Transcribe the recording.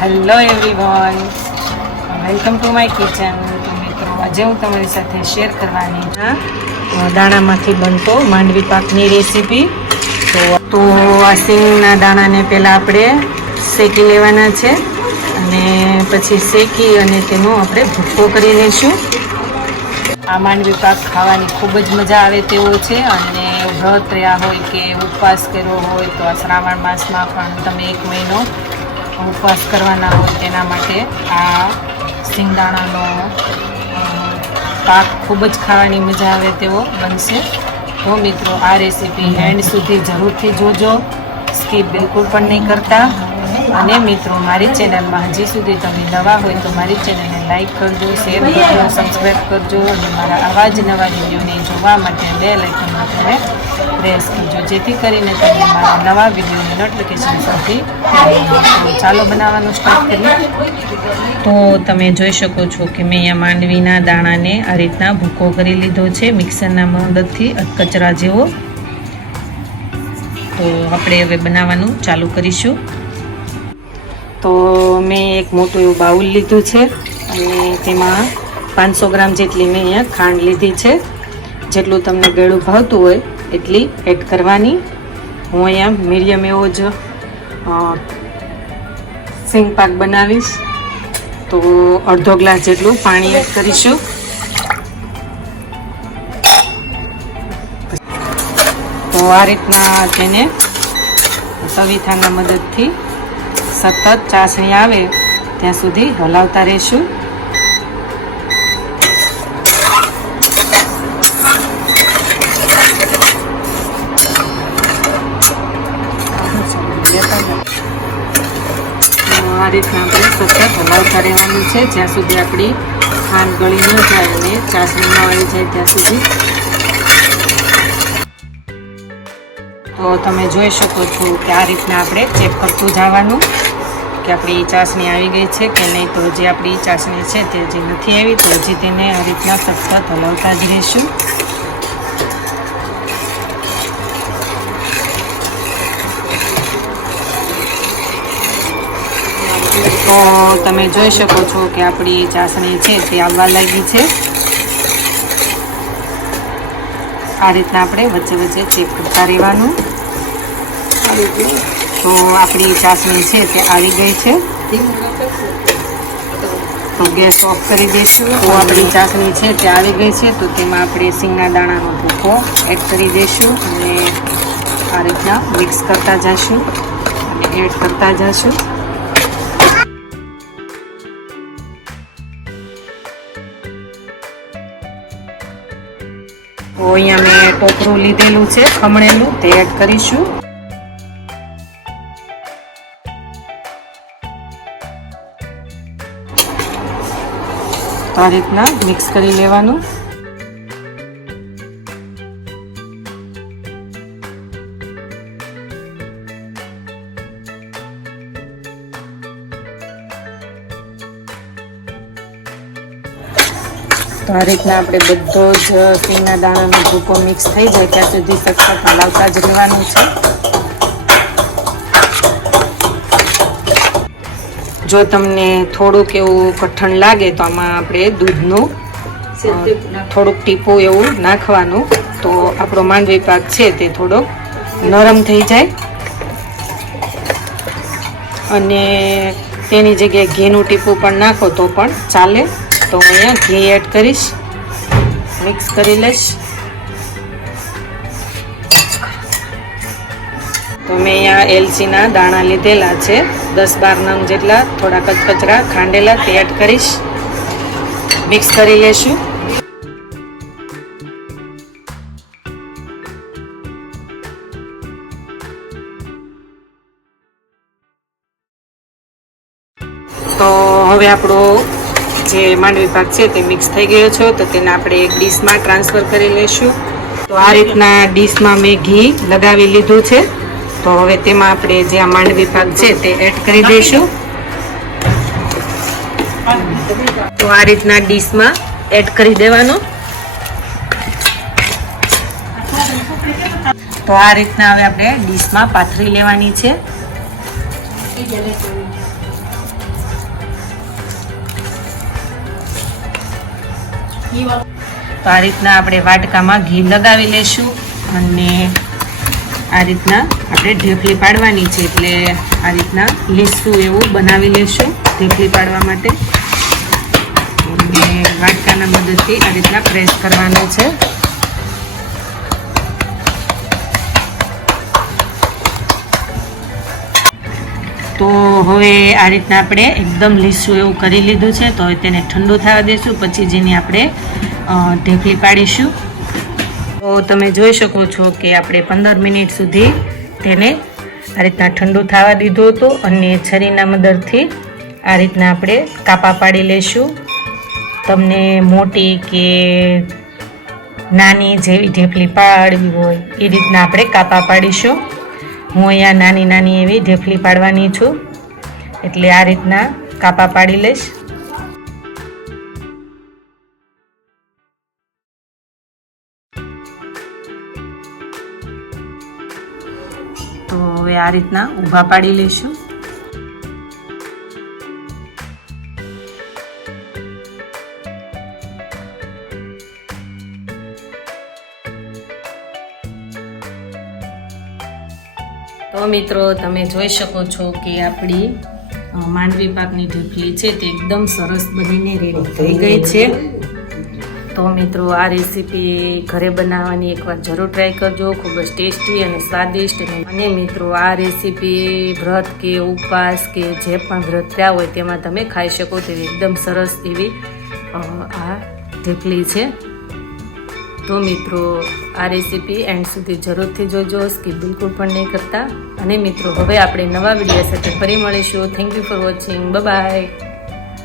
Hello everyone, welcome to my kitchen. તો મિત્રો, આજે હું તમારી સાથે શેર કરવાની દાણામાંથી બનતો માંડવી પાકની રેસીપી. તો આ સિંગના દાણાને પહેલાં આપણે શેકી લેવાના છે અને પછી શેકી અને તેનો આપણે ભૂક્કો કરી લઈશું. આ માંડવી પાક ખાવાની ખૂબ જ મજા આવે તેવો છે અને વ્રત રહ્યા હોય કે ઉપવાસ કર્યો હોય તો આ શ્રાવણ માસમાં પણ તમે 1 મહિનો ઉપવાસ કરવાના હોય તેના માટે આ સિંગદાણાનો પાક ખૂબ જ ખાવાની મજા આવે તેવો બનશે. તો મિત્રો, આ રેસીપી એન્ડ સુધી જરૂરથી જોજો, સ્કીપ બિલકુલ પણ નહીં કરતા. અને મિત્રો, મારી ચેનલમાં હજી સુધી તમે નવા હોય તો મારી ચેનલને લાઈક કરજો, શેર કરજો, સબસ્ક્રાઈબ કરજો અને મારા આવા જ નવા વિડીયોને જોવા માટે બેલ આઇકનમાં તમે પ્રેસ કરજો, જેથી કરીને તમને મારા નવા વિડીયોની નોટિફિકેશન સૌથી. ચાલો બનાવવાનું સ્ટાર્ટ કરીએ. તો તમે જોઈ શકો છો કે મેં અહીંયા માંડવીના દાણાને આ રીતના ભૂકો કરી લીધો છે મિક્સરના મદદથી, કચરા જેવો. તો આપણે હવે બનાવવાનું ચાલુ કરીશું. તો મેં એક મોટું એવું બાઉલ લીધું છે અને તેમાં 500 ગ્રામ જેટલી મેં અહીંયા ખાંડ લીધી છે. જેટલું તમને ગળ્યું ભાવતું હોય એટલી એડ કરવાની. હું અહીંયા મીડિયમ એવો જ સિંગ પાક બનાવીશ, તો અડધો ગ્લાસ જેટલું પાણી એડ કરીશું. તો આ રીતના તેને તવીથાના મદદથી સતત ચાસણી આવે ત્યાં સુધી હલાવતા રહીશું. આ રીતના આપણે સતત હલાવતા રહેવાનું છે જ્યાં સુધી આપણી ખાંડ ગળી ન જાય અને ચાસણી ન આવી જાય ત્યાં સુધી. તો તમે જોઈ શકો છો કે આ રીતના આપણે ચેક કરતું જવાનું કે આપણી ચાસણી આવી ગઈ છે કે નહીં. તો હજી આપણી ચાસણી છે તે હજી નથી આવી, તો હજી તેને આ રીતના સતત હલાવતા જ રહીશું. તો તમે જોઈ શકો છો કે આપણી ચાસણી છે તે આવવા લાગી છે. આ રીતના આપણે વચ્ચે વચ્ચે ચેક કરતા રહેવાનું. તો આપણી ચાસણી છે તે આવી ગઈ છે, તો ગેસ ઓફ કરી દઈશું. તો આપણી ચાસણી છે તે આવી ગઈ છે, તો તેમાં આપણે સિંગના દાણાનો ભૂકો એડ કરી દઈશું અને આ રીતના મિક્સ કરતા જઈશું અને એડ કરતા જઈશું. તો અહીંયા મેં ટોપરું લીધેલું છે ખમણેલું, તે એડ કરીશું. તો આ રીતના મિક્સ કરી લેવાનું. તો આ રીતના આપણે બધો જ સિંગના દાણાનો ભૂકો મિક્સ થઈ જાય ત્યાં સુધી સતત હલાવતા જ રહેવાનું છે. જો તમને થોડુંક એવું કઠણ લાગે તો આમાં આપણે દૂધનું થોડુંક ટીપું એવું નાખવાનું, તો આપણો માંડવી પાક છે તે થોડોક નરમ થઈ જાય. અને તેની જગ્યાએ ઘીનું ટીપું પણ નાખો તો પણ ચાલે. તો હું અહીંયા ઘી એડ કરીશ, મિક્સ કરી લઈશ. તો મેં અહીંયા એલચીના દાણા લીધેલા છે 10-12 નંગ જેટલા, થોડા કચરા ખાંડેલા, તે એડ કરીશ. મિક્સ કરી લઈશું. તો હવે આપણો જે માંડવી પાક છે તે મિક્સ થઈ ગયો છે, તો તેને આપણે એક ડીશમાં ટ્રાન્સફર કરી લઈશું. તો આ રીતના ડીશમાં મેં ઘી લગાવી લીધું છે. તો હવે તેમાં આપણે જે આ માંડવી પાક છે તે એડ કરી દઈશું. તો આ રીતના ડીશમાં એડ કરી દેવાનો. તો આ રીતના હવે આપણે ડીશમાં પાથરી લેવાની છે. તો આ રીતના આપણે વાટકામાં ઘી લગાવી લઈશું અને આ રીતના આપણે ઢેફલી પાડવાની છે, એટલે આ રીતના લીસું એવું બનાવી લઈશું ઢેફલી પાડવા માટે. અને વાટકાના મદદથી આ રીતના પ્રેસ કરવાનું છે. તો હવે આ રીતના આપણે એકદમ લીસું એવું કરી લીધું છે. તો હવે તેને ઠંડુ થવા દઈશું, પછી જેની આપણે ઢેફલી પાડીશું. તો તમે જોઈ શકો છો કે આપણે 15 મિનિટ સુધી તેને આ રીતના ઠંડુ થવા દીધું હતું અને છરીના મદદથી આ રીતના આપણે કાપા પાડી લઈશું. તમને મોટી કે નાની જેવી ઢેફલી પાડવી હોય એ રીતના આપણે કાપા પાડીશું. હું અહીંયા નાની નાની એવી ઢેફલી પાડવાની છું, એટલે આ રીતના કાપા પાડી લઈશ. તો હવે આ રીતના ઊભા પાડી લઈશું. તો મિત્રો તમે જોઈ શકો છો કે આપણી માંડવી પાકની ઢેફલી છે તે એકદમ સરસ બનીને રેડી થઈ ગઈ છે. તો મિત્રો આ રેસીપી ઘરે બનાવવાની એકવાર જરૂર ટ્રાય કરજો, ખૂબ જ ટેસ્ટી અને સ્વાદિષ્ટ. અને મિત્રો આ રેસીપી વ્રત કે ઉપવાસ કે જે પણ વ્રત રહ્યા હોય તેમાં તમે ખાઈ શકો તેવી એકદમ સરસ એવી આ ઢેફલી છે. તો મિત્રો આ રેસીપી એન્ડ સુધી જરૂરથી જોજો, સ્કીપ બિલકુલ પણ નહીં કરતા. અને મિત્રો હવે આપણે નવા વિડીયો સાથે ફરી મળીશું. Thank you for watching. Bye bye.